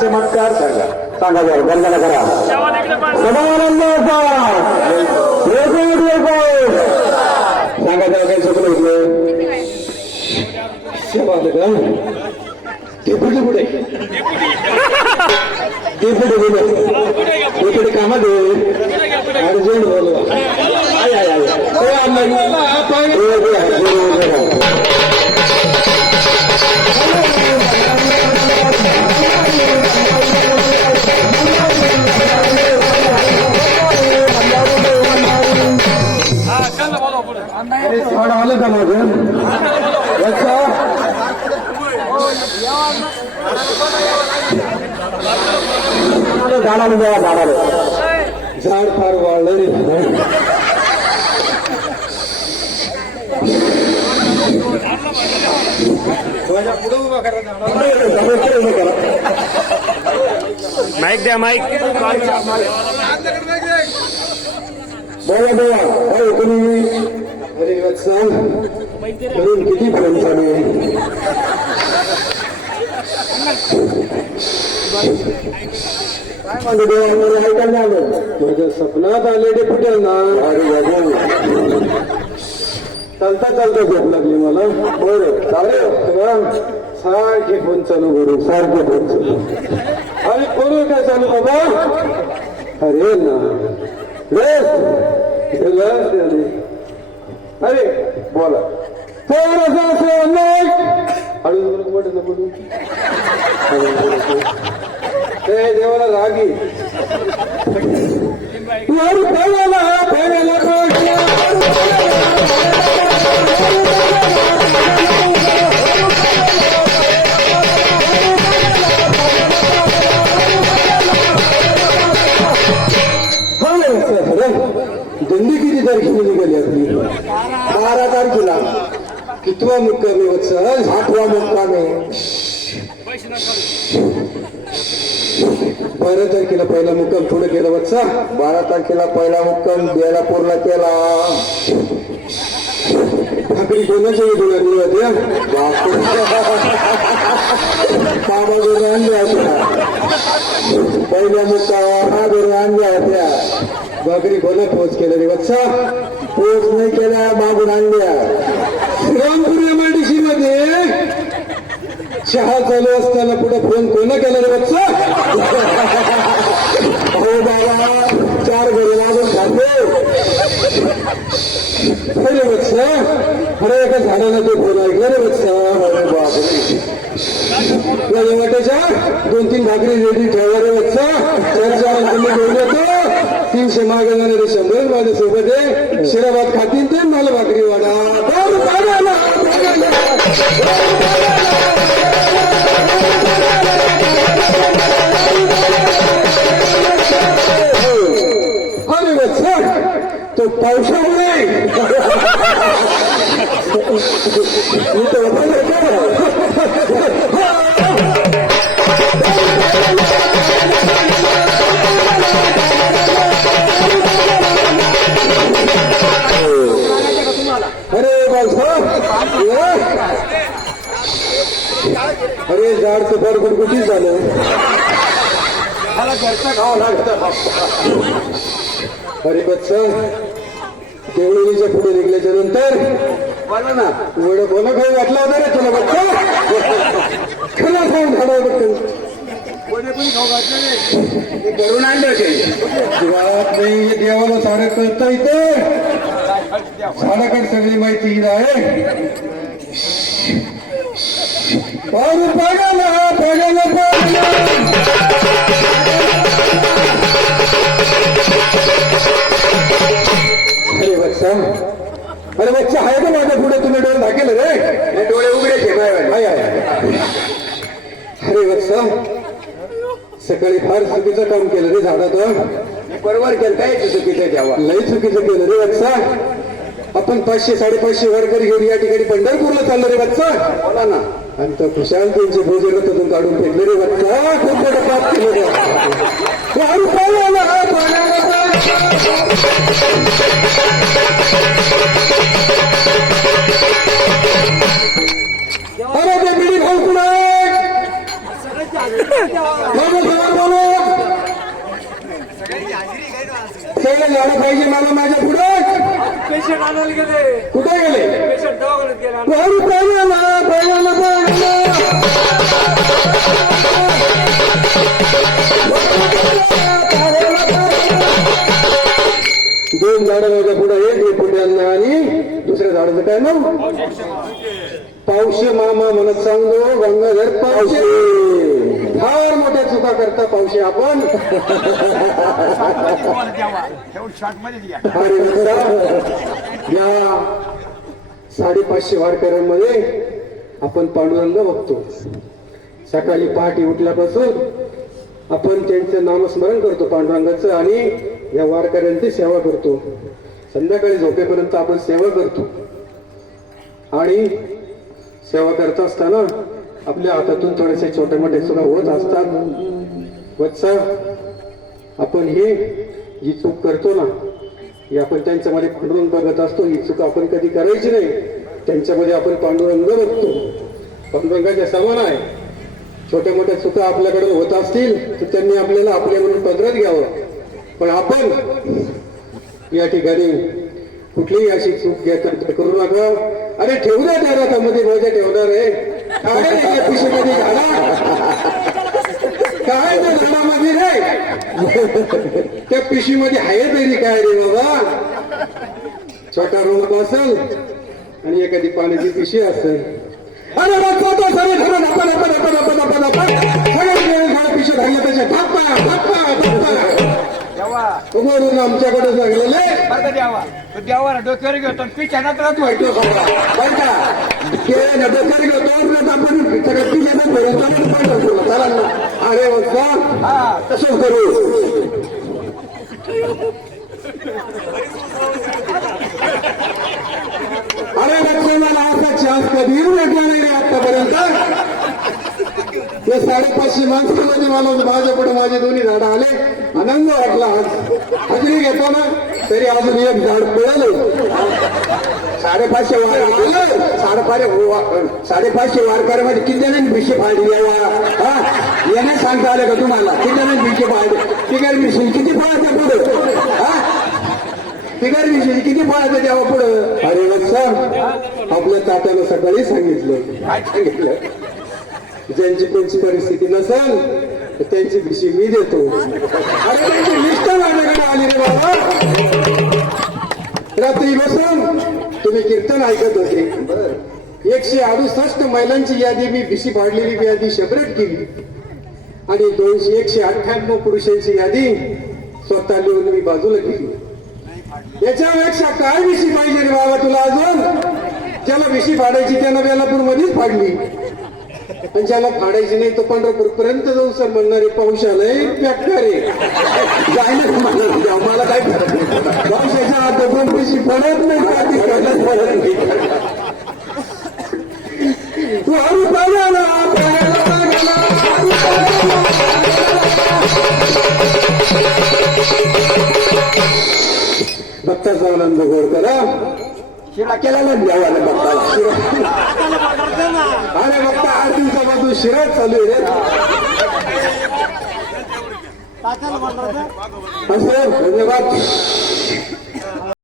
चमत्कार सांगा वंदना करा समानंद सांगा जरा काही चुकलं होतं ते पुढे पुढे ते पुढे पुढे पुढे कामात अर्जंट बोलवा आलं का माझं झाडाला जावा झाडाला झाड फार वाढलं रे माईक द्या माईक बोला बोला अरे तुम्ही अरे सांग करून किती फोन चालू आहे काय म्हणतो देवा ऐकायला आलं माझ्या स्वप्नात आले डेपुटी ना अरे चालता चालता झोप लागली मला बरं चालेल सारखे फोन चालू करू सारखे फोन चालू अरे फोन काय चालू बाबा अरे ना अरे बोला हळू देवाला रागी दिंडी किती तारखेला निघाली आपली 12 तारखेला कितवा मुक्कामी वत्सल 8वा मुक्कामी 12 तारखेला पहिला मुक्काम पुढे केला वत्सा 12 तारखेला पहिला मुक्काम बेलापूरला केला भाकरी कोणाच्या वेळेला होत्या आणल्या होत्या पहिल्या मुक्काम आणल्या होत्या भाकरी कोणा पोच केलं रे वत्सा पोच नाही केल्या मागून आणल्या श्रीरामपूर एमआयडीसी मध्ये चहा चालू असताना पुढे फोन कोणा केला रे वत्सा हो बाबा 4 घरी लागून खाते अरे वत्सा अरे एका झाडाला ते फोन ऐकला रे वत्सा अरे बापरे वाट्याच्या 2-3 भाकरी रेडी ठेवा रे वत्सा 4 तुम्ही घेऊन येतो 300 मागे जाणारे 100 माझ्यासोबत आहे शिराबाद खातील ते मला भाकरी वाडा अरे वत्सा तो पावसामुळे अरे झाडचं फार गुटगुटी झालं मला घरचा खावा लागतं अरे बच्चा देवळीच्या पुढे निघल्याच्या नंतर बोला ना एवढं बोला खाऊ वाटला होता रे तुला बच्चा खरं खाऊन खाडा कोणी खाऊ घातलं करून आणले होते गावात नाही देवाला सारं कळतं इथे साराकडे सगळी माहिती आहे पागल सकाळी फार चुकीचं काम केलं रे झाडात. बरोबर केलं काय चुकीचं द्यावा, लई चुकीचं केलं रे वत्सा. आपण 500-550 वारकरी घेऊन या ठिकाणी पंढरपूरला चाललो रे वत्सा. बोला ना. आणि तर खुशाल त्यांचे भोजन तिथून काढून फेकले रे वत्सा. खूप मोठं पाप केलं रे. अरे ते बिडी खाऊ कुणा सगळे झालं पाहिजे मला माझ्या पुढे. पेशंट आणायला गेले. कुठे गेले? पेशंट दवाखान्यात गेला. दोन झाडं माझ्या पुढे एक पुढ्यांना आणि दुसऱ्या झाडाचं काय नाव? पावशे मामा म्हणत सांगतो गंगाधर पावशे. फार मोठ्या चुका करता पावशे आपण. या 550 वारकऱ्यांमध्ये आपण पांडुरंग बघतो. सकाळी पहाटे उठल्यापासून आपण त्यांचं नामस्मरण करतो पांडुरंगाचं आणि या वारकऱ्यांची सेवा करतो. संध्याकाळी झोपेपर्यंत आपण सेवा करतो. आणि सेवा करत असताना आपल्या हातातून थोडेसे छोटे मोठे सुद्धा होत असतात. वत्सा, आपण ही चूक करतो ना, ही आपण त्यांच्यामध्ये पांडुरंग बघत असतो. ही चूक आपण कधी करायची नाही. त्यांच्यामध्ये आपण पांडुरंग बघतो. पांडुरंगाच्या समान आहे. छोट्या मोठ्या चुका आपल्याकडून होत असतील तर त्यांनी आपल्याला आपल्या म्हणून पदरात घ्यावं. पण आपण या ठिकाणी कुठलीही अशी चूक करू नका. अरे ठेवू द्या त्या रथामध्ये मजा ठेवणार आहे काय पिशवीमध्ये घाला काय त्या झाडामध्ये रे त्या पिशवीमध्ये आहे तरी काय रे बाबा. छोटा रोग असेल आणि एखादी पाण्याची पिशवी असेल. अरे पिशवी घालले त्याच्या धप्पा धप्पा धप्पा उभं आमच्याकडे सांगलेले द्यावा डोक्यावर घेतो पिछानात व्हायचं डोक्यावर घेतो आपण सगळं पिछानात चला ना. अरे वा तसंच करू. अरे लक्ष्मणाला असा चान्स कधी भेटला नाही रे आतापर्यंत. हे 550 माणसामध्ये मला माझ्या पुढे माझे दोन्ही झाडं आले. आनंद वाटला. आज हजेरी घेतो ना तरी अजून एक झाड पडलं. 550 वारकऱ्यामध्ये किती जणांनी भिशी फाडली येणे सांगता आलं का तुम्हाला? किती जणांनी भिशी फाडली? तिघार भिशी किती फळाच्या पुढं तिघार भिशी किती फळाच्या द्यावा पुढं? अरे लक्ष आपल्या तात्यानं सकाळी सांगितलं. काय सांगितलं? ज्यांची कोणची परिस्थिती नसेल तर त्यांची भिशी मी देतो. अरे त्यांची लिस्ट माझ्याकडे आली रे बाबा. रात्री बसून तुम्ही कीर्तन ऐकत होते. 168 महिलांची यादी मी भिशी फाडलेली यादी सेपरेट केली आणि 198 पुरुषांची यादी स्वतः लिहून मी बाजूला केली. याच्यापेक्षा काय भिशी पाहिजे रे बाबा तुला अजून? ज्याला भिशी फाडायची त्यानं बेलापूर मध्येच फाडली आणि ज्याला फाडायची नाही तो पंढरपूर पर्यंत जाऊ सर म्हणणारे पावसालय प्याकारे आम्हाला काय पावसाच्या हात दोन पैसे पडत नाही भक्ताचा आनंद गोड करा. शिरा केला ना द्यावाला बघताला. अरे बघता 8 दिवसापासून शिराच चालू आहे रे. असं धन्यवाद.